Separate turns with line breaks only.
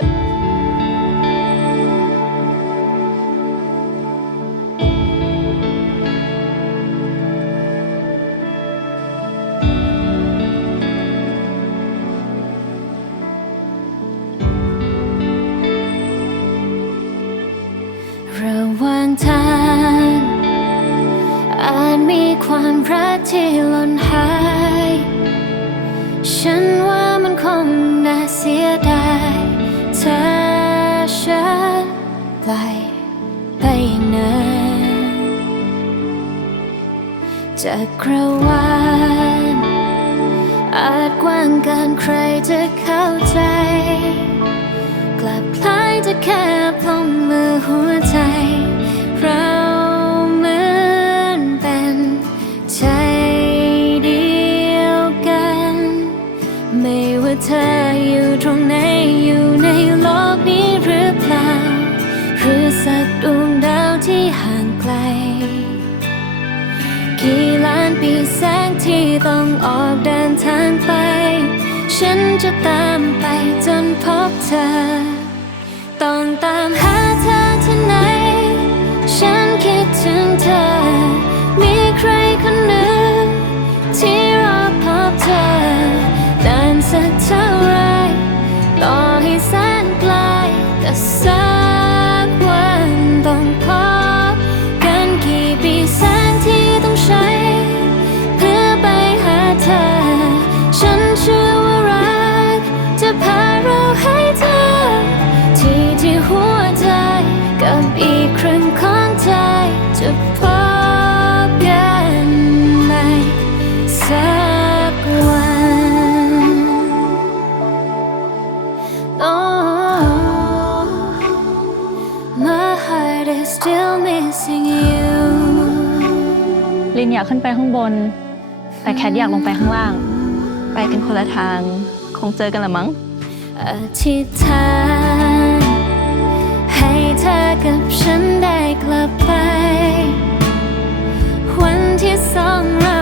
ระหว่างทางอาจมีความรักที่หล่นหาย ฉันว่ามันคงน่าเสียดาย ถ้าฉันปล่อยไปนั้นจากระวานอาจกว้างเกินใครจะเข้าใจ กลับคล้ายจะแค่พลงมือหัวใจ เราเหมือนเป็นใจเดียวกัน ไม่ว่าเธออยู่ตรงไหนอยู่ใน กี่ล้านปีแสงที่ต้องออกเดินทางไป ฉันจะตามไปจนพบเธอ ต้องตามหา จะพบกันในสักวัน Oh, my heart is still missing you.
ลินอยากขึ้นไปข้างบน แต่แคทอยากลงไปข้างล่าง
ไปกันคนละทาง คงเจอกันละมั้ง
อธิษฐานให้เธอกับฉันได้กลับ ไ